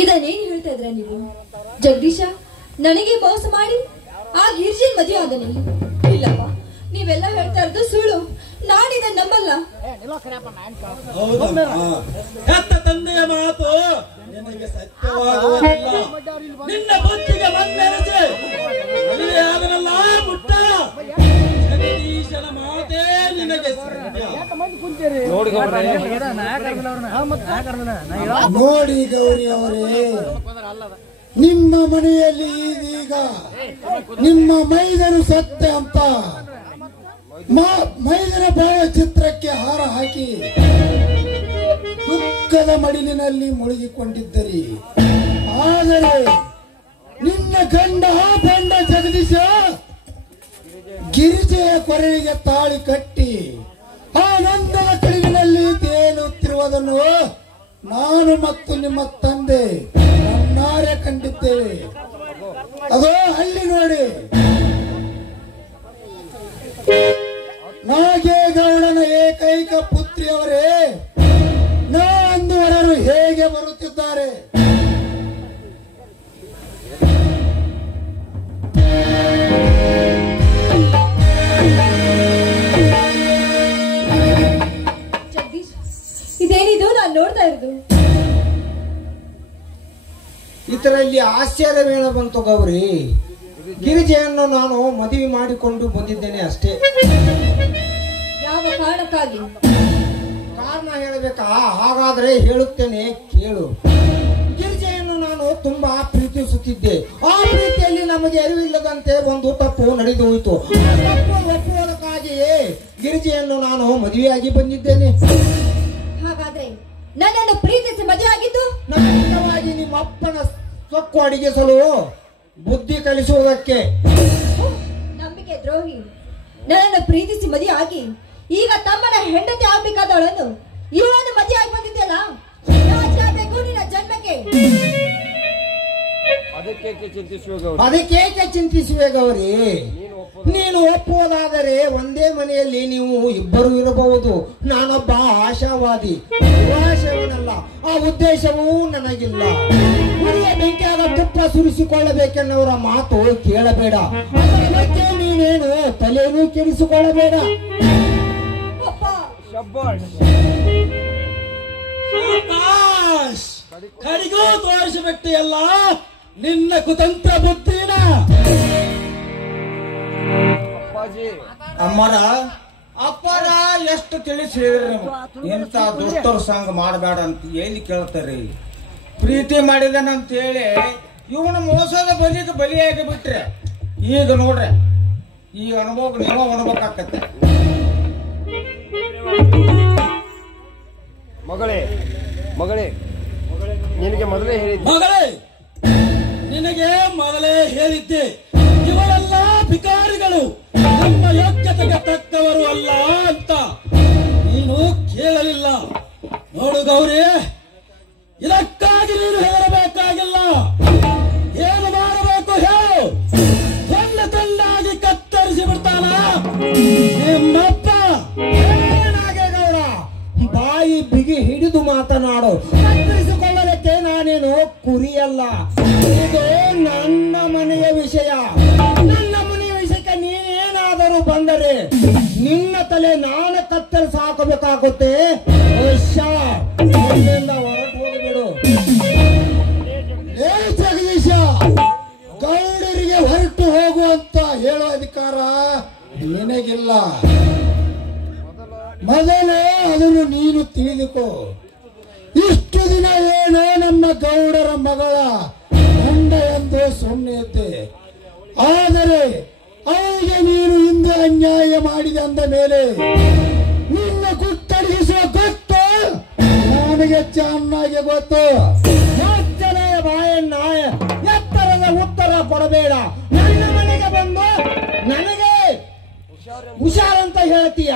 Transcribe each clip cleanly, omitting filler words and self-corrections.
ಇದನ್ನೇನು ಹೇಳ್ತಾ ಇದ್ರ ನೀವು? ಜಗದೀಶ ನನಗೆ ಮೋಸ ಮಾಡಿ ಆ ಗಿರ್ಜಿನ್ ಮದುವೆ ಆದನೆ? ಇಲ್ಲಪ್ಪ, ನೀವೆಲ್ಲ ಹೇಳ್ತಾ ಇರೋದು ಸುಳ್ಳು. ನಾನಿದನ್ನ ನಂಬಲ್ಲ. ಹೆತ್ತ ತಂದೆಯ ಮಾತು ನಿನಗೆ ಸತ್ಯವಾಗುವುದಿಲ್ಲ. ನಿನ್ನ ಬುದ್ಧಿಗೆ ಮನ್ನೆರಚೆ ಆದನಲ್ಲ ಪುಟ್ಟ. ಜಗದೀಶನ ಮಾತೇ ನಿನಗೆ ನೋಡಿ ಗೌರಿ ಅವರೇ, ನಿಮ್ಮ ಮನೆಯಲ್ಲಿ ಇದೀಗ ನಿಮ್ಮ ಮೈದನು ಸತ್ಯ ಅಂತ ಮೈದನ ಭಾವಚಿತ್ರಕ್ಕೆ ಹಾರ ಹಾಕಿ ದುಃಖದ ಮಡಿಲಿನಲ್ಲಿ ಮುಳುಗಿಕೊಂಡಿದ್ದರಿ. ಆದರೆ ನಿನ್ನ ಗಂಡ ಬಂಡ ಜಗದೀಶ ಗಿರಿಜೆಯ ಕೊರಳಿಗೆ ತಾಳಿ ಕಟ್ಟಿ ಆನಂದದ ಕಡಿಲಿನಲ್ಲಿ ತೇಲುತ್ತಿರುವುದನ್ನು ನಾನು ಮತ್ತು ನಿಮ್ಮ ತಂದೆ ಕಣ್ಣಾರೆ ಕಂಡಿದ್ದೇವೆ. ಅದೋ ಅಲ್ಲಿ ನೋಡಿ, ನಾಗೇಗೌಡನ ಏಕೈಕ ಪುತ್ರಿಯವರೇ ನಾಂದುವರರು ಹೇಗೆ ಬರುತ್ತಿದ್ದಾರೆ. ಜಗದೀಶ್, ಇದೇನಿದು ನಾನು ನೋಡ್ತಾ ಇರೋದು? ಇದರಲ್ಲಿ ಆಶ್ಚರ್ಯವೇನ ಬಂತು ಗೌರಿ? ಗಿರಿಜೆಯನ್ನು ನಾನು ಮದುವೆ ಮಾಡಿಕೊಂಡು ಬಂದಿದ್ದೇನೆ ಅಷ್ಟೇ. ಯಾವ ಕಾರಣಕ್ಕಾಗಿ? ಕಾರಣ ಹೇಳಬೇಕಾ? ಹಾಗಾದ್ರೆ ಹೇಳುತ್ತೇನೆ ಕೇಳು. ಗಿರಿಜೆಯನ್ನು ನಾನು ತುಂಬಾ ಪ್ರೀತಿಸುತ್ತಿದ್ದೆ. ಆ ಪ್ರೀತಿಯಲ್ಲಿ ನಮಗೆ ಅರಿವಿಲ್ಲದಂತೆ ಒಂದು ತಪ್ಪು ನಡೆದು ಹೋಯಿತು. ಆ ತಪ್ಪು ಒಪ್ಪುವುದಕ್ಕಾಗಿಯೇ ಗಿರಿಜೆಯನ್ನು ನಾನು ಮದುವೆಯಾಗಿ ಬಂದಿದ್ದೇನೆ. ಹಾಗಾದ್ರೆ ನನ್ನನ್ನು ಪ್ರೀತಿಸಿ ಮದುವೆ ಆಗಿದ್ದು ನೈತಿಕವಾಗಿ ನಿಮ್ಮ ಅಪ್ಪನ ಸೊಕ್ಕು ಅಡಿಗಿಸಲು ಬುದ್ಧಿ ಕಲಿಸುವುದಕ್ಕೆ. ನಂಬಿಕೆ ದ್ರೋಹಿ. ನನ್ನನ್ನು ಪ್ರೀತಿಸಿ ಮದುವೆ ಆಗಿ ಈಗ ತಮ್ಮನ ಹೆಂಡತಿ ಆಗ್ಬೇಕಾದವಳನ್ನು ಇವಳನ್ನು ಮದುವೆ ಆಗಿ ಬಂದಿದ್ದೆಲ್ಲ ಬೇಕು ನಿನ್ನ ಜನ್ಮಕ್ಕೆ. ಅದಕ್ಕೇಕೆ ಚಿಂತಿಸುವೆ ಗೌರಿ? ನೀನು ಒಪ್ಪುವುದಾದರೆ ಒಂದೇ ಮನೆಯಲ್ಲಿ ನೀವು ಇಬ್ಬರು ಇರಬಹುದು. ನಾನೊಬ್ಬ ಆಶಾವಾದಿ, ಆಶಯವನಲ್ಲ. ಆ ಉದ್ದೇಶವೂ ನನಗಿಲ್ಲ. ಉರಿಯ ಬೆಂಕಿಯಾದ ತುಪ್ಪ ಸುರಿಸಿಕೊಳ್ಳಬೇಕೆನ್ನವರ ಮಾತು ಕೇಳಬೇಡ. ಅದರ ಬಗ್ಗೆ ನೀನೇನು ತಲೆಯನ್ನು ಕೆಡಿಸಿಕೊಳ್ಳಬೇಡ. ಕಡಿಗೂ ತೋರಿಸಿಬಿಟ್ಟಿಯಲ್ಲ ನಿನ್ನ ಕುತಂತ್ರ ಬುದ್ಧಿನ. ಅಮ್ಮರ ಅಪ್ಪರ ಎಷ್ಟು ತಿಳಿಸಿದ್ರೆ ಇಂಥ ದುಷ್ಟರ ಸಂಘ ಮಾಡಬೇಡ ಅಂತ ಎಲ್ಲಿ ಕೇಳ್ತಾರೆ? ಪ್ರೀತಿ ಮಾಡಿದನಂತ ಹೇಳಿ ಇವನ ಮೋಸದ ಬಲಿಗೆ ಬಲಿಯಾಗಿ ಬಿಟ್ರೆ ಈಗ ನೋಡ್ರೆ ಈ ಅನುಭವ ನೀವು ಅನುಭವಕ್ಕಾಗತ್ತೆ. ಮಗಳೇ ಮಗಳೇ ನಿನಗೆ ಮೊದಲೇ ಹೇಳಿದ್ದೆ. ಮಗಳೇ ನಿನಗೆ ಮೊದಲೇ ಹೇಳಿದ್ದೆ, ಇವರೆಲ್ಲ ಭಿಕಾರಿಗಳು, ನಮ್ಮ ಯೋಗ್ಯತೆಗೆ ತಕ್ಕವರು ಅಲ್ಲ ಅಂತ. ನೀನು ಕೇಳಲಿಲ್ಲ. ನೋಡು ಗೌರಿ, ಇದಕ್ಕಾಗಿ ನೀನು ಹೆದರಬೇಕಾಗಿಲ್ಲ. ಏನು ಮಾಡಬೇಕು ಹೇಳು? ತಂಡಾಗಿ ಕತ್ತರಿಸಿ ಬಿಡ್ತಾನ ನಿಮ್ಮಪ್ಪ. ನಾಗೇಗೌಡ, ಬಾಯಿ ಬಿಗಿ ಹಿಡಿದು ಮಾತನಾಡು. ಕತ್ತರಿಸಿಕೊಳ್ಳಲಿಕ್ಕೆ ನಾನೇನು ಕುರಿಯಲ್ಲ. ಇದು ನನ್ನ ಮನೆಯ ವಿಷಯ. ನನ್ನ ಮನೆಯ ವಿಷಯಕ್ಕೆ ನೀನೇನಾದರೂ ಬಂದರೆ ನಿನ್ನ ತಲೆ ನಾನು ಕತ್ತರಿಸಿ ಹಾಕಬೇಕಾಗುತ್ತೆ. ಹೊರಟು ಹೋಗಿಬಿಡು. ಏ ಜಗದೀಶ, ಗೌಡರಿಗೆ ಹೊರಟು ಹೋಗುವಂತ ಹೇಳೋ ಅಧಿಕಾರ ನಿನಗಿಲ್ಲ. ಮೊದಲೇ ಅದನ್ನು ನೀನು ತಿಳಿದುಕೋ. ಇಷ್ಟು ದಿನ ಏನೋ ನಮ್ಮ ಗೌಡರ ಮಗಳ ಗಂಡ ಎಂದು ಸುಮ್ಮನೆ ಇದ್ದೆ. ಆದರೆ ಅವರಿಗೆ ನೀನು ಇಂದು ಅನ್ಯಾಯ ಮಾಡಿದೆ ಅಂದ ಮೇಲೆ ನಿನ್ನ ಗುಟ್ಟಡಿಸುವ ಗೊತ್ತು ನನಗೆ ಚೆನ್ನಾಗಿ ಗೊತ್ತು. ಮಾತನಾಯ ಬಾಯನ್ನ ಎತ್ತರದ ಉತ್ತರ ಕೊಡಬೇಡ. ನನ್ನ ಮನೆಗೆ ಬಂದು ನನಗೆ ಹುಷಾರಂತ ಹೇಳ್ತೀಯ?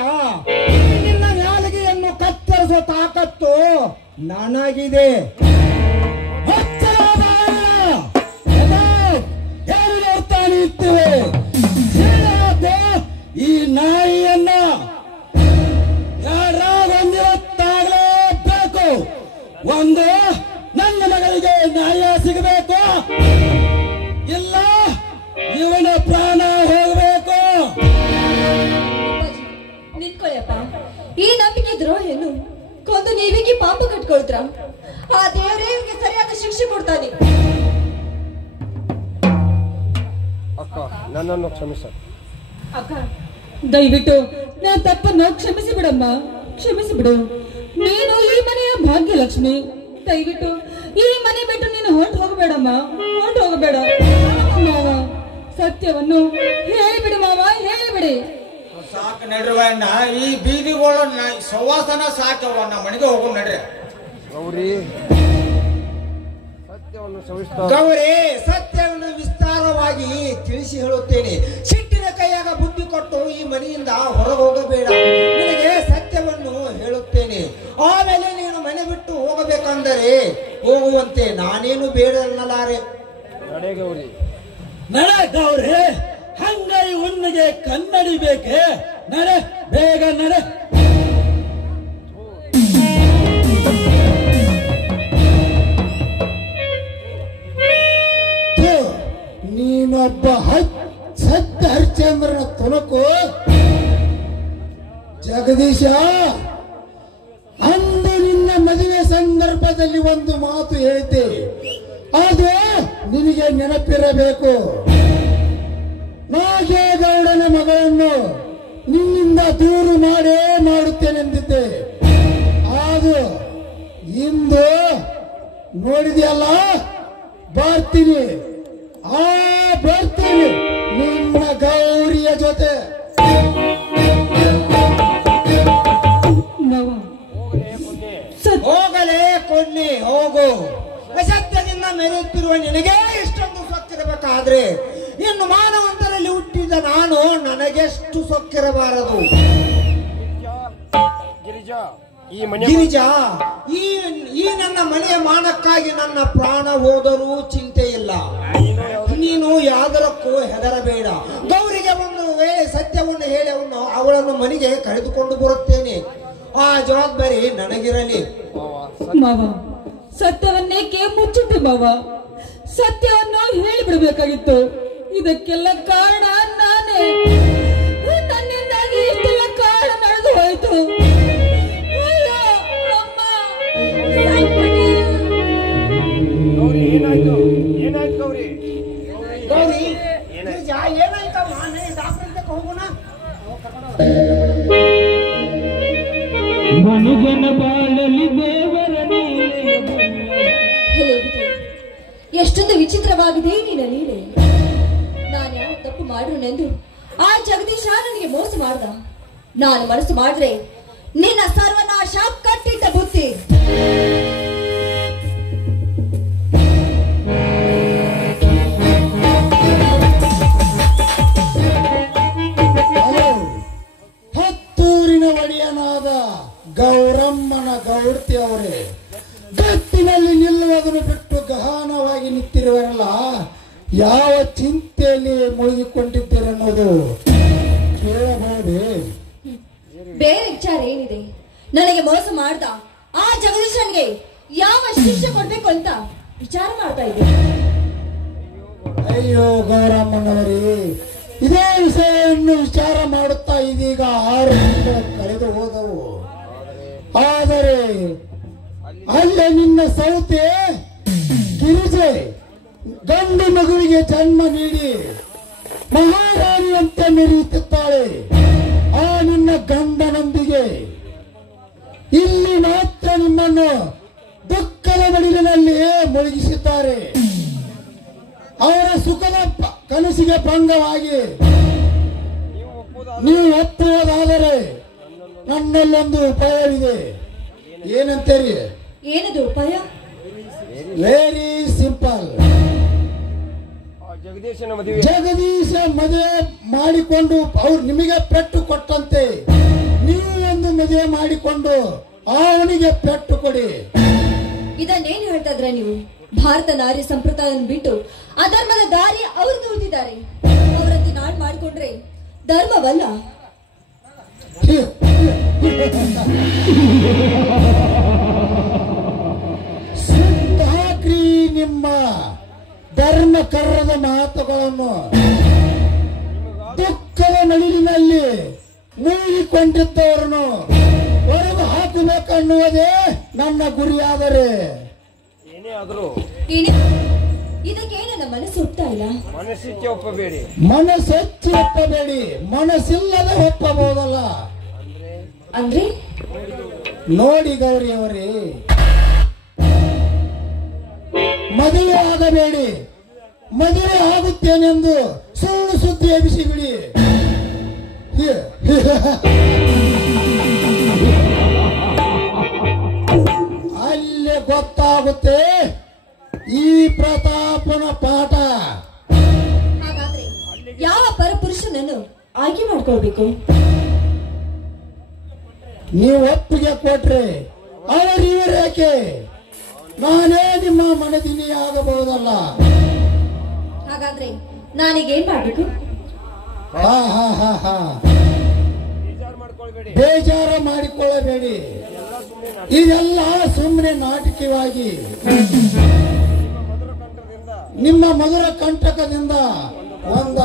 ನಿನ್ನ ನಾಲಿಗೆಯನ್ನು ಕತ್ತರಿಸುವ ತಾಕತ್ತು ನನಗಿದೆ. ಏನು ನೋಡ್ತಾನೆ ಇರ್ತೇವೆ? ಈ ನಾಯಿಯನ್ನ ಯಾರಾಗೊಂದಿವತ್ತಾಗಲೇಬೇಕು. ಒಂದು ನನ್ನ ಮಗಳಿಗೆ ನ್ಯಾಯ ನೀವಿಗೆ ಪಾಪು ಕಟ್ಕೊಳ್ತ್ರ ಆ ದೇವರೇ ಇವ್ರಿಗೆ ಸರಿಯಾದ ಶಿಕ್ಷೆ ಕೊಡ್ತಾನೆ. ಅಕ್ಕ ನನ್ನನ್ನು ಕ್ಷಮಿಸ. ಅಕ್ಕ ದಯವಿಟ್ಟು ನನ್ನ ತಪ್ಪನ್ನು ಕ್ಷಮಿಸಿ ಬಿಡಮ್ಮ, ಕ್ಷಮಿಸಿ ಬಿಡು. ನೀನು ಈ ಮನೆಯ ಭಾಗ್ಯಲಕ್ಷ್ಮಿ. ದಯವಿಟ್ಟು ಈ ಮನೆ ಬಿಟ್ಟು ನೀನು ಹೊರಟು ಹೋಗಬೇಡಮ್ಮ, ಹೊರಟು ಹೋಗಬೇಡ ಮಾವ. ಸತ್ಯವನ್ನು ಹೇಳಿಬಿಡು ಮಾವ, ಹೇಳಿಬಿಡಿ. ಸಾಕು ನಡ್ರವಣ್ಣ, ಈ ಬೀದಿಗಳು ಸವಾಸನ ಸಾಕವ, ನಮ್ಮ ಮನೆಗೆ ಹೋಗೋ ನಡ್ರಿ. ಗೌರಿ ಸತ್ಯವನ್ನು ಸವಿಸ್ತಾ ಗೌರಿ ಸತ್ಯವನ್ನು ವಿಸ್ತಾರವಾಗಿ ತಿಳಿಸಿ ಹೇಳುತ್ತೇನೆ. ಸಿಟ್ಟಿನ ಕೈಯಾಗ ಬುದ್ಧಿ ಕೊಟ್ಟು ಈ ಮನೆಯಿಂದ ಹೊರಗೆ ಹೋಗಬೇಡ. ನಿನಗೆ ಸತ್ಯವನ್ನು ಹೇಳುತ್ತೇನೆ. ಆಮೇಲೆ ನೀನು ಮನೆ ಬಿಟ್ಟು ಹೋಗಬೇಕಂದರೆ ಹೋಗುವಂತೆ ನಾನೇನು ಬೇಡ ಅನ್ನಲಾರೆ. ನಡೆ ಗೌರಿ. ನಡೆ ಗೌರಿ, ಹಂಗೈ ಉಣ್ಣಿಗೆ ಕನ್ನಡಿ ಬೇಕೆ? ನಡೆ, ಬೇಗ ನಡೆ. ನೀನೊಬ್ಬ ಸತ್ಯ ಹರಿಶ್ಚಂದ್ರನ ತುಣುಕು. ಜಗದೀಶ, ಅಂದು ನಿನ್ನ ಮದುವೆ ಸಂದರ್ಭದಲ್ಲಿ ಒಂದು ಮಾತು ಹೇಳಿದ್ದೆ, ಅದು ನಿನಗೆ ನೆನಪಿರಬೇಕು. ನಾಗೇಗೌಡನ ಮಗಳನ್ನು ನಿನ್ನಿಂದ ದೂರು ಮಾಡೇ ಮಾಡುತ್ತೇನೆಂದಿದ್ದೆ. ಅದು ಇಂದು ನೋಡಿದೆಯಲ್ಲ, ಬರ್ತೀನಿ ಬರ್ತೀನಿ ನಿನ್ನ ಗೌರಿಯ ಜೊತೆ. ಹೋಗಲೇ ಕೊನ್ನಿ, ಹೋಗು. ಅಸತ್ಯದಿಂದ ಮೆರೆಯುತ್ತಿರುವ ನಿನಗೆ ಇಷ್ಟೊಂದು ಸೊಕ್ಕಿರಬೇಕಾದ್ರೆ ಇನ್ನು ಮಾನವಂತರಲ್ಲಿ ಹುಟ್ಟಿದ ನಾನು ನನಗೆಷ್ಟು ಸೊಕ್ಕಿರಬಾರದು. ಗಿರಿಜಾ, ಈ ಮನೆ ಗಿರಿಜಾ, ಈ ನನ್ನ ಮನೆಯ ಮಾನಕ್ಕಾಗಿ ನನ್ನ ಪ್ರಾಣ ಹೋದರೂ ಚಿಂತೆ ಇಲ್ಲ. ನೀನು ಯಾವುದಕ್ಕೂ ಹೆದರಬೇಡ. ಗೌರಿಗೆ ಒಂದು ವೇಳೆ ಸತ್ಯವನ್ನು ಹೇಳಿ ಅವಳನ್ನು ಮನೆಗೆ ಕರೆದುಕೊಂಡು ಬರುತ್ತೇನೆ. ಆ ಜವಾಬ್ದಾರಿ ನನಗಿರಲಿ. ಮಾವ, ಸತ್ಯವನ್ನೇಕೆ ಮುಚ್ಚಿಟ್ಟು ಮಾವ? ಸತ್ಯವನ್ನು ಹೇಳಿಬಿಡಬೇಕಾಗಿತ್ತು. ಇದಕ್ಕೆಲ್ಲ ಕಾರಣ ನಾನೇ. ನನ್ನಿಂದಾಗಿ ಇಷ್ಟೆಲ್ಲ ಕಾರಣ ನಡೆದು ಹೋಯ್ತು. ಗೌರಿ ಏನಾಯ್ತು? ಏನಾಯ್ತು ಗೌರಿ? ಗೌರಿ, ಗಿರಿಜಾ ಏನಾಯ್ತಮ್ಮ? ಡಾಕ್ಟರ್ ಅಂತ ಹೋಗೋಣ. ಎಷ್ಟೊಂದು ವಿಚಿತ್ರವಾಗಿದೆ ನಿನ್ನ ಲೀಲೆ. ನಾನು ಯಾವ ತಪ್ಪು ಮಾಡೋನೆಂದು ಆ ಜಗದೀಶ ನನಗೆ ಮೋಸ ಮಾಡ್ದ. ನಾನು ಮನಸ್ಸು ಮಾಡಿದ್ರೆ ನಿನ್ನ ಸರ್ವನಾಶ ಕಟ್ಟಿಟ್ಟ ಬುತ್ತಿ. ಹತ್ತೂರಿನ ಒಡೆಯನಾದ ಗೌರಮ್ಮನ ಗೌಡ್ತಿ ಅವರೇ, ಗಟ್ಟಿನಲ್ಲಿ ನಿಲ್ಲುವುದನ್ನು ಬಿಟ್ಟು ಗಹನವಾಗಿ ನಿಂತಿರುವರಲ್ಲ, ಯಾವ ಚಿಂತೆಯಲ್ಲಿ ಮುಳುಗಿಕೊಂಡಿದ್ದೀರನ್ನೋದು ಕೇಳಬಹುದೇ? ಬೇರೆ ವಿಚಾರ ಏನಿದೆ? ನನಗೆ ಮೋಸ ಮಾಡ್ದ ಆ ಜಗದೀಶನ್ಗೆ ಯಾವ ಶಿಕ್ಷೆ ಕೊಡ್ಬೇಕು ಅಂತ ವಿಚಾರ ಮಾಡ್ತಾ ಇದ್ದೆ. ಅಯ್ಯೋ ಗೌರಮ್ಮನವರೇ, ಇದೇ ವಿಷಯವನ್ನು ವಿಚಾರ ಮಾಡುತ್ತಾ ಇದೀಗ 6 ತಿಂಗಳು ಕಳೆದು ಹೋದವು. ಆದರೆ ಅಲ್ಲೇ ನಿನ್ನ ಸೌತೆ ಗಿರಿಜೆ ಗಂಡು ಮಗುವಿಗೆ ಜನ್ಮ ನೀಡಿ ಮಹಾರಾಣಿಯಂತೆ ಮೆರೆಯುತ್ತಿದ್ದಾಳೆ. ಆ ನಿನ್ನ ಗಂಡನೊಂದಿಗೆ ಇಲ್ಲಿ ಮಾತ್ರ ನಿಮ್ಮನ್ನು ದುಃಖದ ನಡಿಲಿನಲ್ಲಿ ಮುಳುಗಿಸಿದ್ದಾರೆ. ಅವರ ಸುಖದ ಕನಸಿಗೆ ಭಂಗವಾಗಿ ನೀವು ಒಪ್ಪುವುದಾದರೆ ನನ್ನಲ್ಲೊಂದು ಉಪಾಯವಿದೆ. ಏನಂತೀರಿ? ಏನದು ಉಪಾಯ? Very simple. ಜಗದೀಶ ಮದುವೆ ಮಾಡಿಕೊಂಡು ಅವ್ರು ನಿಮಗೆ ಪೆಟ್ಟು ಕೊಟ್ಟಂತೆ ನೀವು ಒಂದು ಮದುವೆ ಮಾಡಿಕೊಂಡು ಅವನಿಗೆ ಪೆಟ್ಟು ಕೊಡಿ. ಇದನ್ನೇನು ಹೇಳ್ತಾ ಇದ್ರ ನೀವು? ಭಾರತ ನಾರಿ ಸಂಪ್ರದಾಯ ಬಿಟ್ಟು ಅಧರ್ಮದ ದಾರಿ ಅವರು ತುಳಿದಿದ್ದಾರೆ. ಅವರಂತೆ ನಾಡ್ ಮಾಡಿಕೊಂಡ್ರೆ ಧರ್ಮವಲ್ಲ. ಸುತ್ತಾಕ್ರಿ ನಿಮ್ಮ ಧರ್ಮ ಕರ್ರದ ಮಾತುಗಳನ್ನು. ದುಃಖದ ನಡಿಲಿನಲ್ಲಿ ಮುಳುಗಿಕೊಂಡಿದ್ದವರನ್ನು ಹೊರಗೆ ಹಾಕಬೇಕನ್ನುವುದೇ ನನ್ನ ಗುರಿಯಾದರೆ ಏನೇ ಆದರೂ ಇದಕ್ಕೆ ನನ್ನ ಮನಸ್ಸು ಒಪ್ತಾ ಇಲ್ಲ. ಮನಸ್ಸಿಗೆ ಒಪ್ಪಬೇಡಿ. ಮನಸ್ಸೆಚ್ಚಿ ಒಪ್ಪಬೇಡಿ, ಮನಸ್ಸಿಲ್ಲದೆ ಒಪ್ಪಬಹುದಲ್ಲ. ಅಂದ್ರೆ ನೋಡಿ ಗೌರಿಯವರೇ, ಮದುವೆ ಆಗಬೇಡಿ, ಮದುವೆ ಆಗುತ್ತೇನೆಂದು ಸುಳ್ಳು ಸುದ್ದಿ ಎಬ್ಬಿಸಿಬಿಡಿ. ಅಲ್ಲೇ ಗೊತ್ತಾಗುತ್ತೆ ಈ ಪ್ರತಾಪನ ಪಾಠ. ಹಾಗಾದ್ರೆ ಯಾವ ಪರಪುರುಷನನ್ನು ಆಯ್ಕೆ ಮಾಡ್ಕೊಳ್ಬೇಕು? ನೀವು ಒಪ್ಪಿಗೆ ಕೊಟ್ರೆ ಅವರಿವರೇಕೆ ನಾನೇ ನಿಮ್ಮ ಮನದಿನಿ ಆಗಬಹುದಲ್ಲ. ಹಾಗಾದ್ರೆ ನಾನೀಗೇನ್ ಮಾಡ್ಬೇಕು? ಹಾ ಹಾ ಹಾ ಹಾ ಬೇಜಾರು ಮಾಡಿಕೊಳ್ಳಬೇಡಿ. ಇದೆಲ್ಲ ಸುಮ್ಮನೆ ನಾಟಕವಾಗಿ ನಿಮ್ಮ ಮಧುರ ಕಂಟಕದಿಂದ ಒಂದ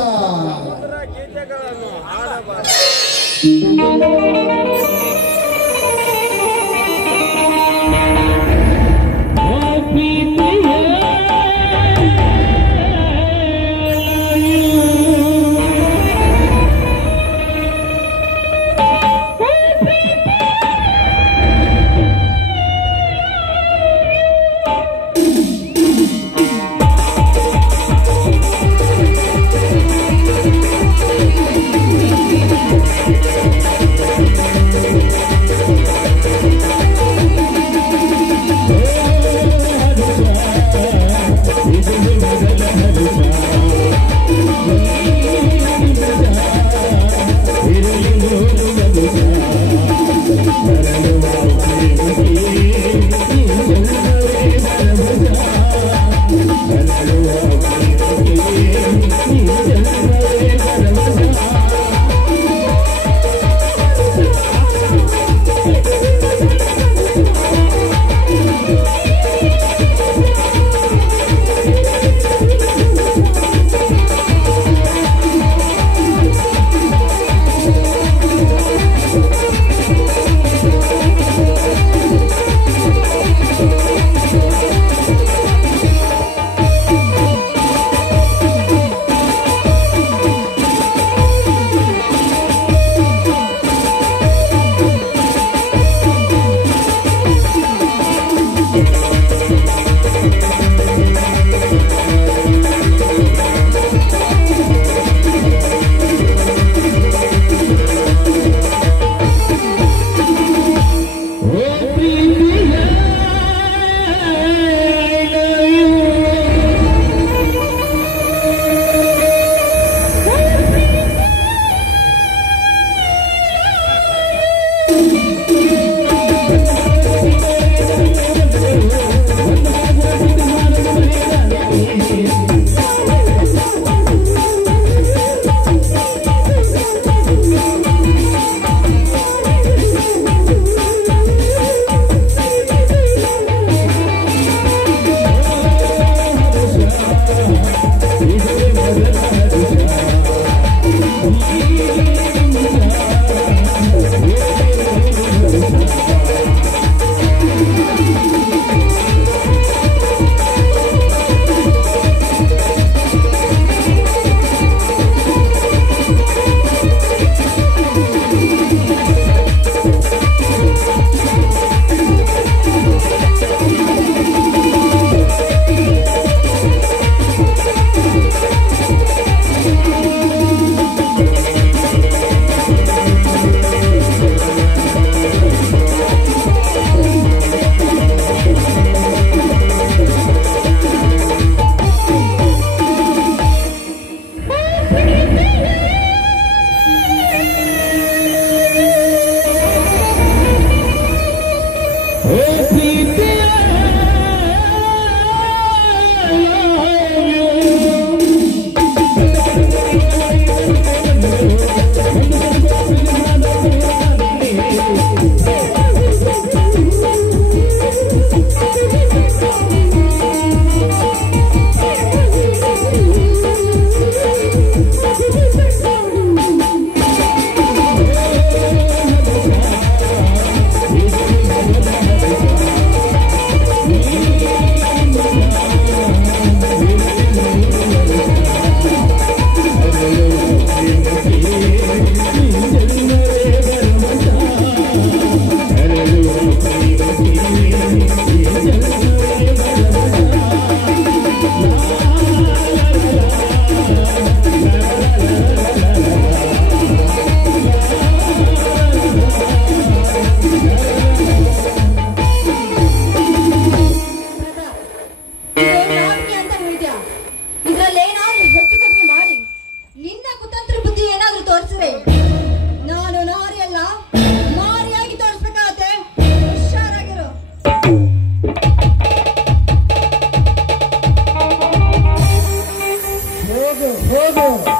ಹೋಗು.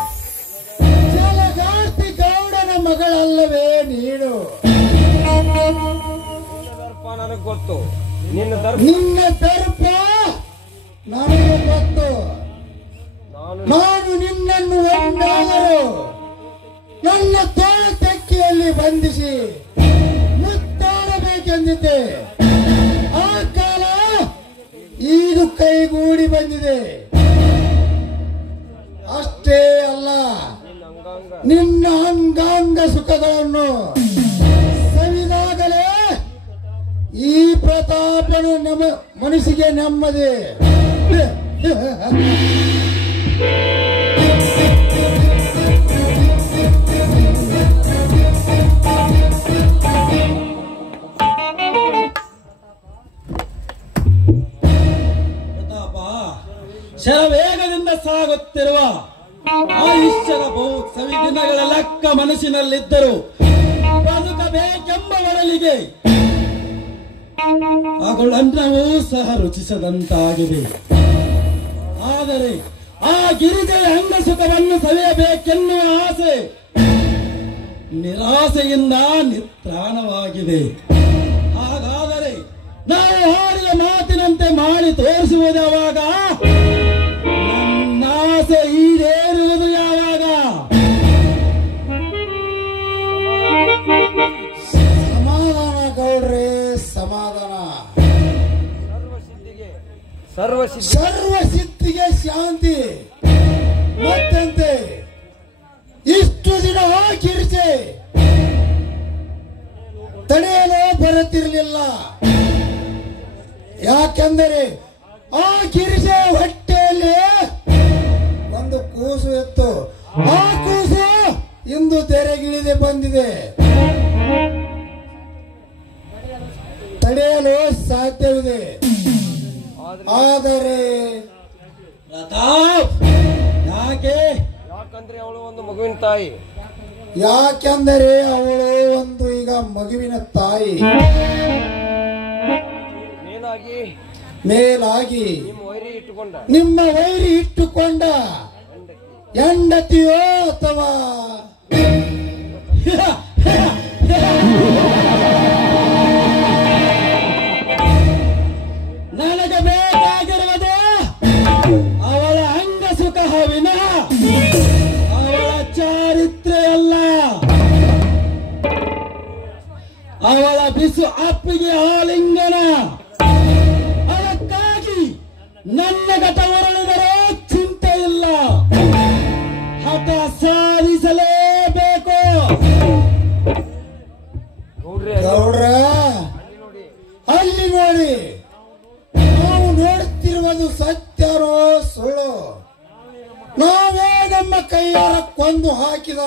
ಜಲಗಾರ್ತಿ ಗೌಡನ ಮಗಳಲ್ಲವೇ ನೀನು? ದರ್ಪ ನನಗ್ ಗೊತ್ತು, ನಿನ್ನ ದರ್ಪ ನಿನ್ನ ದರ್ಪ ನನಗೆ ಗೊತ್ತು. ನಾನು ನಿನ್ನನ್ನು ಒಮ್ಮೆಯಾದರೂ ನನ್ನ ತೋಳ ತೆಕ್ಕೆಯಲ್ಲಿ ಬಂಧಿಸಿ ಮುತ್ತಾಡಬೇಕೆಂದಿದ್ದೆ. ಆ ಕಾಲ ಈಗ ಕೈಗೂಡಿ ಬಂದಿದೆ. ಅಷ್ಟೇ ಅಲ್ಲ, ನಿನ್ನ ಅಂಗಾಂಗ ಸುಖಗಳನ್ನು ಸವಿದಾಗಲೇ ಈ ಪ್ರತಾಪನ ಮನಸ್ಸಿಗೆ ನೆಮ್ಮದಿ. ಪ್ರತಾಪ, ಶರವೇಗದಿಂದ ಸಾಗುತ್ತಿರುವ ಆಯುಷ್ಯದ ಬಹು ಸವಿದಿನಗಳ ಲೆಕ್ಕ ಮನಸ್ಸಿನಲ್ಲಿದ್ದರು ಬದುಕಬೇಕೆಂಬ ಒಡಲಿಗೆ ಅವುಗಳನ್ನವೂ ಸಹ ರುಚಿಸದಂತಾಗಿದೆ. ಆದರೆ ಆ ಗಿರಿಜೆಯ ಅಂಗ ಸುಖವನ್ನು ಸವಿಯಬೇಕೆನ್ನುವ ಆಸೆ ನಿರಾಸೆಯಿಂದ ನಿತ್ರಾಣವಾಗಿದೆ. ಹಾಗಾದರೆ ನಾವು ಹಾಡಿದ ಮಾತಿನಂತೆ ಮಾಡಿ ತೋರಿಸುವುದು ಯಾವಾಗ? ನನ್ನ ಆಸೆ ಈಡೇರುವುದು ಯಾವಾಗ? ಸಮಾಧಾನ ಗೌಡ್ರೆ, ಸಮಾಧಾನ. ಸರ್ವಸಿದ್ಧಿಗೆ ಶಾಂತಿ. ಮತ್ತಂತೆ ಇಷ್ಟು ದಿನ ಆ ಗಿರಿಜೆ ತಡೆಯಲು ಬರುತ್ತಿರಲಿಲ್ಲ. ಯಾಕೆಂದರೆ ಆ ಗಿರಿಜೆ ಹೊಟ್ಟೆಯಲ್ಲಿ ಒಂದು ಕೂಸು ಇತ್ತು. ಆ ಕೂಸು ಇಂದು ತೆರೆಗಿಳಿದೆ ಬಂದಿದೆ. ತಡೆಯಲು ಸಾಧ್ಯವಿದೆ. ಆದರೆ ಪ್ರತಾಪ್, ಯಾಕಂದ್ರೆ ಅವಳು ಒಂದು ಮಗುವಿನ ತಾಯಿ. ಯಾಕೆಂದರೆ ಅವಳು ಒಂದು ಈಗ ಮಗುವಿನ ತಾಯಿ. ಮೇಲಾಗಿ ನಿಮ್ಮ ವೈರಿ ಇಟ್ಟುಕೊಂಡ ಹೆಂಡತಿಯೋ ಅಥವಾ ನನಗೆ ಬೇಕಾಗಿರುವುದು ಅವಳ ಅಂಗ ಸುಖ ವಿನಃ ಅವಳ ಚಾರಿತ್ರ್ಯವಲ್ಲ. ಅವಳ ಬಿಸು ಅಪ್ಪಿಗೆ ಆಲಿಂಗನ. ಅದಕ್ಕಾಗಿ ನನ್ನ ಘಟ ಹೊರಳಿದರೆ ಚಿಂತೆ ಇಲ್ಲ. ಹಠ ಸಾಧಿಸಲೇಬೇಕು. ಗೌಡ್ರ, ಅಲ್ಲಿ ನೋಡಿ, ನಾವು ನೋಡುತ್ತಿರುವುದು ಸತ್ಯರೋ ಸುಳ್ಳು? ನಾವೇ ನಮ್ಮ ಕೈಯಾರ ಕೊಂದು ಹಾಕಿದ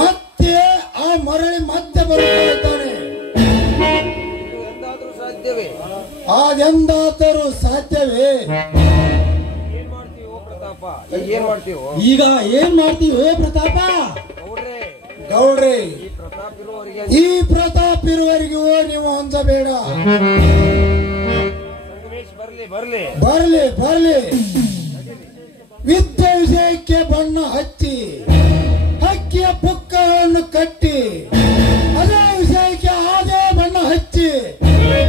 ಮತ್ತೆ ಆ ಮರಳಿ ಮತ್ತೆ ಬರುತ್ತಾ ಇದ್ದಾನೆ. ಅದೆಂದಾದರೂ ಸಾಧ್ಯವೇ? ಈಗ ಏನ್ ಮಾಡ್ತೀವೋ ಪ್ರತಾಪ? ಗೌಡ್ರೆ, ಈ ಪ್ರತಾಪ್ ಇರುವವರೆಗೂ ನೀವು ಹೊಂದಬೇಡ. ಬರ್ಲಿ ಬರ್ಲಿ. ವಿದ್ಯೆ ವಿಷಯಕ್ಕೆ ಬಣ್ಣ ಹಚ್ಚಿ ಹಕ್ಕಿಯ ಪುಕ್ಕಗಳನ್ನು ಕಟ್ಟಿ ಅದೇ ವಿಷಯಕ್ಕೆ ಅದೇ ಬಣ್ಣ ಹಚ್ಚಿ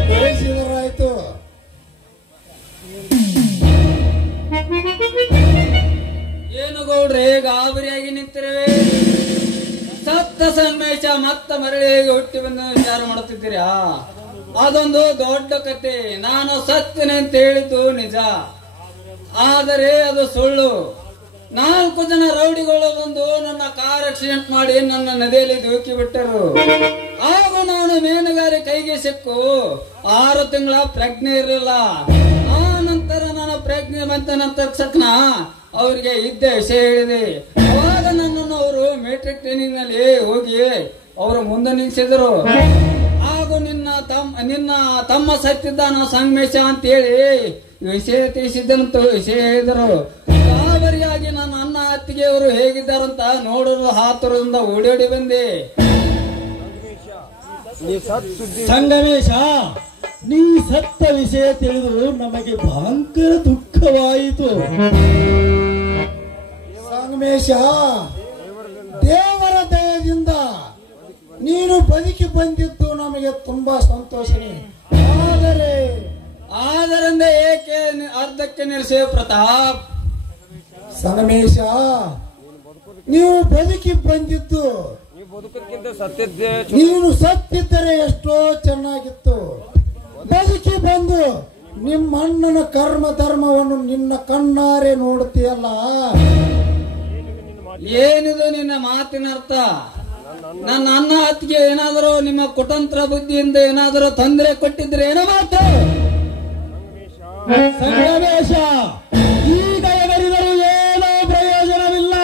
ಬೆಳೆಸಿದರಾಯ್ತು. ಏನು ಗೌಡ್ರೆ, ಗಾಬರಿಯಾಗಿ ನಿಂತಿರುವೆ? ಸತ್ತ ಸನ್ಮೇಶ ಮತ್ತ ಮರಳಿ ಹುಟ್ಟಿ ಬಂದು ವಿಚಾರ ಮಾಡುತ್ತಿದ್ದೀರಾ? ಅದೊಂದು ದೊಡ್ಡ ಕತೆ. ನಾನು ಸತ್ತೇನೆ ಅಂತ ಹೇಳಿದ್ದು ನಿಜ, ಆದರೆ ಅದು ಸುಳ್ಳು. 4 ಜನ ರೌಡಿಗಳು ಬಂದು ನನ್ನ ಕಾರ್ ಆಕ್ಸಿಡೆಂಟ್ ಮಾಡಿ ನನ್ನ ನದಿಯಲ್ಲಿ ದೂಕಿ ಬಿಟ್ಟರು. ಆಗ ನಾನು ಮೀನುಗಾರಿ ಕೈಗೆ ಸಿಕ್ಕು 6 ತಿಂಗಳ ಪ್ರಜ್ಞೆ ಇರಲಿಲ್ಲ. ಆ ನಂತರ ನಾನು ಪ್ರಜ್ಞೆ ಬಂದ ನಂತರ ತಕ್ಷಣ ಅವರಿಗೆ ಇದ್ದ ವಿಷಯ ಹೇಳಿದೆ. ಅವಾಗ ನನ್ನನ್ನು ಅವರು ಮೆಟ್ರಿಕ್ ಟ್ರೈನಿಂಗ್ ನಲ್ಲಿ ಹೋಗಿ ಅವರು ಮುಂದೆ ನಿಲ್ಸಿದ್ರು. ಹಾಗೂ ನಿನ್ನ ತಮ್ಮ ಸತ್ತಿದ್ದಾನ ಸಂಗಮೇಶ ಅಂತ ಹೇಳಿ ವಿಷಯ ತಿಳಿಸಿದ್ದಂತ ವಿಷಯ ಹೇಳಿದರು. ಗಾಬರಿಯಾಗಿ ನನ್ನ ಅಣ್ಣ ಅತ್ತಿಗೆ ಅವರು ಹೇಗಿದ್ದಾರಂತ ನೋಡಲು ಹಾತುರದಿಂದ ಓಡೋಡಿ ಬಂದೆ. ಸಂಗಮೇಶ, ನೀ ಸತ್ತ ವಿಷಯ ತಿಳಿದು ನಮಗೆ ಭಯಂಕರ ದುಃಖ ದುಃಖವಾಯಿತು. ಸಂಗಮೇಶ, ದೇವರ ದಯದಿಂದ ನೀನು ಬದುಕಿ ಬಂದಿದ್ದು ನಮಗೆ ತುಂಬಾ ಸಂತೋಷನೇ. ಆದರಿಂದ ಏಕೆ ಅರ್ಧಕ್ಕೆ ನಿಲ್ಲಿಸೇ ಪ್ರತಾಪ್? ಸಂಗಮೇಶ, ನೀವು ಬದುಕಿ ಬಂದಿದ್ದು ನೀನು ಸತ್ತಿದ್ದರೆ ಎಷ್ಟೋ ಚೆನ್ನಾಗಿತ್ತು. ಬದುಕಿ ಬಂದು ನಿಮ್ಮ ಅಣ್ಣನ ಕರ್ಮ ಧರ್ಮವನ್ನು ನಿನ್ನ ಕಣ್ಣಾರೆ ನೋಡುತ್ತೀಯಲ್ಲ. ಏನಿದು ನಿನ್ನ ಮಾತಿನ ಅರ್ಥ? ನನ್ನ ಅನ್ನ ಹತ್ತಿಗೆ ಏನಾದರೂ ನಿಮ್ಮ ಕುತಂತ್ರ ಬುದ್ಧಿಯಿಂದ ಏನಾದರೂ ತೊಂದರೆ ಕೊಟ್ಟಿದ್ರೆ ಏನೋ ಮಾತು? ಸಂಗಮೇಶ, ಈಗ ಎವರಿದರೂ ಏನೋ ಪ್ರಯೋಜನವಿಲ್ಲ.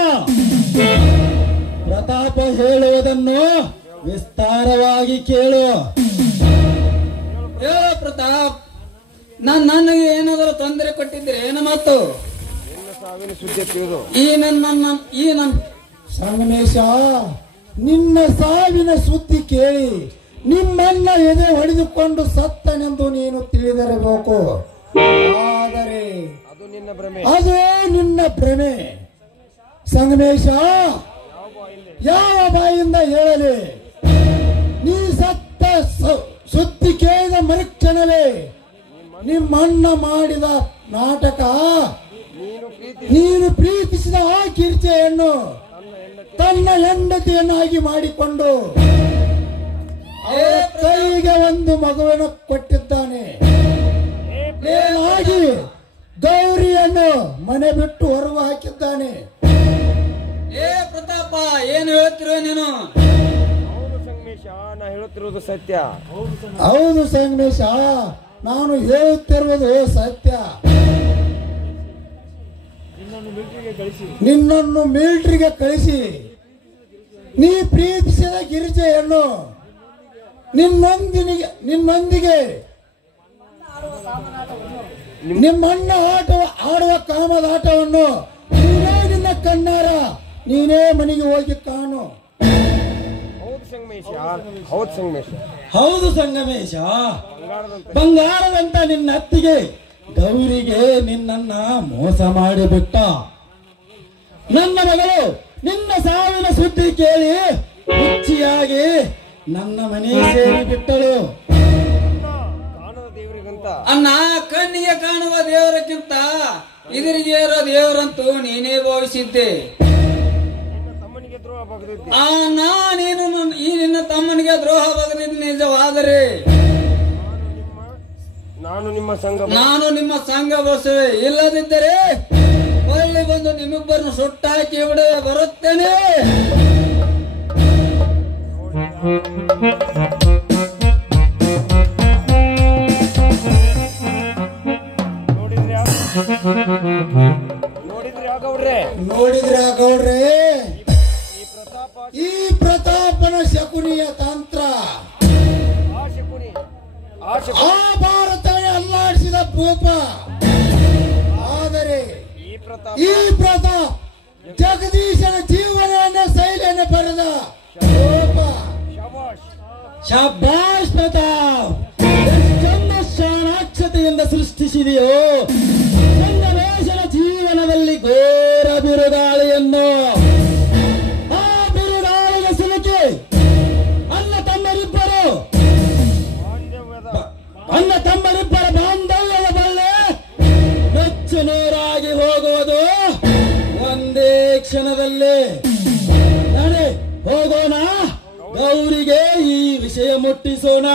ಪ್ರತಾಪ ಹೇಳುವುದನ್ನು ವಿಸ್ತಾರವಾಗಿ ಕೇಳು. ಹೇಳು ಪ್ರತಾಪ್, ನನಗೆ ಏನಾದರೂ ತೊಂದರೆ ಕೊಟ್ಟಿದ್ರೆ ಏನೋ ಮಾತು? ಸಂಗಮೇಶ, ನಿನ್ನ ಸಾವಿನ ಸುದ್ದಿ ಕೇಳಿ ನಿಮ್ಮನ್ನ ಎದೆ ಹೊಡೆದುಕೊಂಡು ಸತ್ತನೆಂದು ನೀನು ತಿಳಿದಿರಬೇಕು. ಆದರೆ ಅದು ನಿನ್ನ ಭ್ರಮೆ. ಸಂಗಮೇಶ, ಯಾವ ಬಾಯಿಂದ ಹೇಳಲಿ? ನೀ ಸತ್ತ ಸುದ್ದಿ ಕೇಳಿದ ಮರುಕ್ಷಣವೇ ನಿಮ್ಮಣ್ಣ ಮಾಡಿದ ನಾಟಕ, ನೀನು ಪ್ರೀತಿಸಿದ ಆ ಕಿರ್ಚೆಯನ್ನು ತನ್ನ ಹೆಂಡತಿಯನ್ನಾಗಿ ಮಾಡಿಕೊಂಡು ಅವರ ಕೈಗೆ ಒಂದು ಮಗುವನ್ನು ಕೊಟ್ಟಿದ್ದಾನೆ. ಹಾಗೆ ಗೌರಿಯನ್ನು ಮನೆ ಬಿಟ್ಟು ಹೊರಗೆ ಹಾಕಿದ್ದಾನೆ. ಏ ಪ್ರತಾಪ, ಏನು ಹೇಳ್ತಿರೋ ನೀನು? ಹೌದು ಸಂಗಮೇಶ, ನಾ ಹೇಳುತ್ತಿರುವುದು ಸತ್ಯ. ಹೌದು ಸಂಗಮೇಶ, ನಾನು ಹೇಳುತ್ತಿರುವುದು ಸತ್ಯ. ನಿನ್ನನ್ನು ಮಿಲಿಟರಿಗೆ ಕಳಿಸಿ ನೀ ಪ್ರೀತಿಸಿದ ಗಿರಿಜೆಯನ್ನು ನಿನ್ನೊಂದಿಗೆ ನಿಮ್ಮಣ್ಣ ಆಡುವ ಕಾಮದ ಆಟವನ್ನು ನೀನೇ ನಿನ್ನ ಕಣ್ಣಾರ ನೀನೇ ಮನೆಗೆ ಹೋಗಿ ಕಾಣು. ಹೌದು ಸಂಗಮೇಶ, ಬಂಗಾರದಂತ ನಿನ್ನ ಅತ್ತಿಗೆ ಗೌರಿಗೆ ನಿನ್ನನ್ನ ಮೋಸ ಮಾಡಿಬಿಟ್ಟ. ನನ್ನ ಮಗಳು ನಿನ್ನ ಸಾವಿನ ಸುದ್ದಿ ಕೇಳಿ ಹುಚ್ಚಿಯಾಗಿ ನನ್ನ ಮನೆ ಸೇರಿ ಬಿಟ್ಟಳು. ಅಣ್ಣ, ಕಣ್ಣಿಗೆ ಕಾಣುವ ದೇವರಕ್ಕಿಂತ ಇದರಿಗೆ ಇರೋ ದೇವರಂತೂ ನೀನೇ ಭಾವಿಸಿದ್ದೆ. ನೀನು ಈ ನಿನ್ನ ತಮ್ಮನಿಗೆ ದ್ರೋಹ ಬಗೆದಿದ್ದು ನಿಜವಾದರೆ ನಾನು ನಿಮ್ಮ ಸಂಘ ಬಸವೆ. ಇಲ್ಲದಿದ್ದರೆ ಒಳ್ಳೆ ಬಂದು ನಿಮ್ಮಿಬ್ಬರನ್ನು ಸುಟ್ಟಾಕಿ ಬಿಡುವೆ ಬರುತ್ತೇನೆ. ನೋಡಿದ್ರ ಗೌಡ್ರೆ, ಈ ಪ್ರತಾಪನ ಶಕುನಿಯ ತಂತ್ರ ಆ ಭಾರತವೇ ಅಲ್ಲಾಡಿಸಿದ ಭೂಪ. ಆದರೆ ಈ ಪ್ರತಾಪ್ ಜಗದೀಶನ ಜೀವನವನ್ನೇ ಶೈಲಿಯನ್ನು ಬರೆದ ಭೂಪ. ಶಬ್ಬಾಷ್ ಪ್ರತಾಪ್, ಎಷ್ಟೊಂದು ಚಾಣಾಕ್ಷತೆಯಿಂದ ಸೃಷ್ಟಿಸಿದೆಯೋ ಸಂಗಮೇಶನ ಜೀವನದಲ್ಲಿ ಘೋರ ಬಿರುಗಾಳಿಯನ್ನು. ಆ ಬಿರುಗಾಳಿಗೆ ಸಿಲುಕಿ ಅಣ್ಣ ತಮ್ಮರಿಬ್ಬರ ಬಾಂಧವ್ಯದ ಬಳ್ಳೆ ಮೆಚ್ಚು ನೂರಾಗಿ ಹೋಗುವುದು ಒಂದೇ ಕ್ಷಣದಲ್ಲಿ. ನಡೆ ಹೋಗೋಣ, ಗೌರಿಗೆ ಈ ವಿಷಯ ಮುಟ್ಟಿಸೋಣ.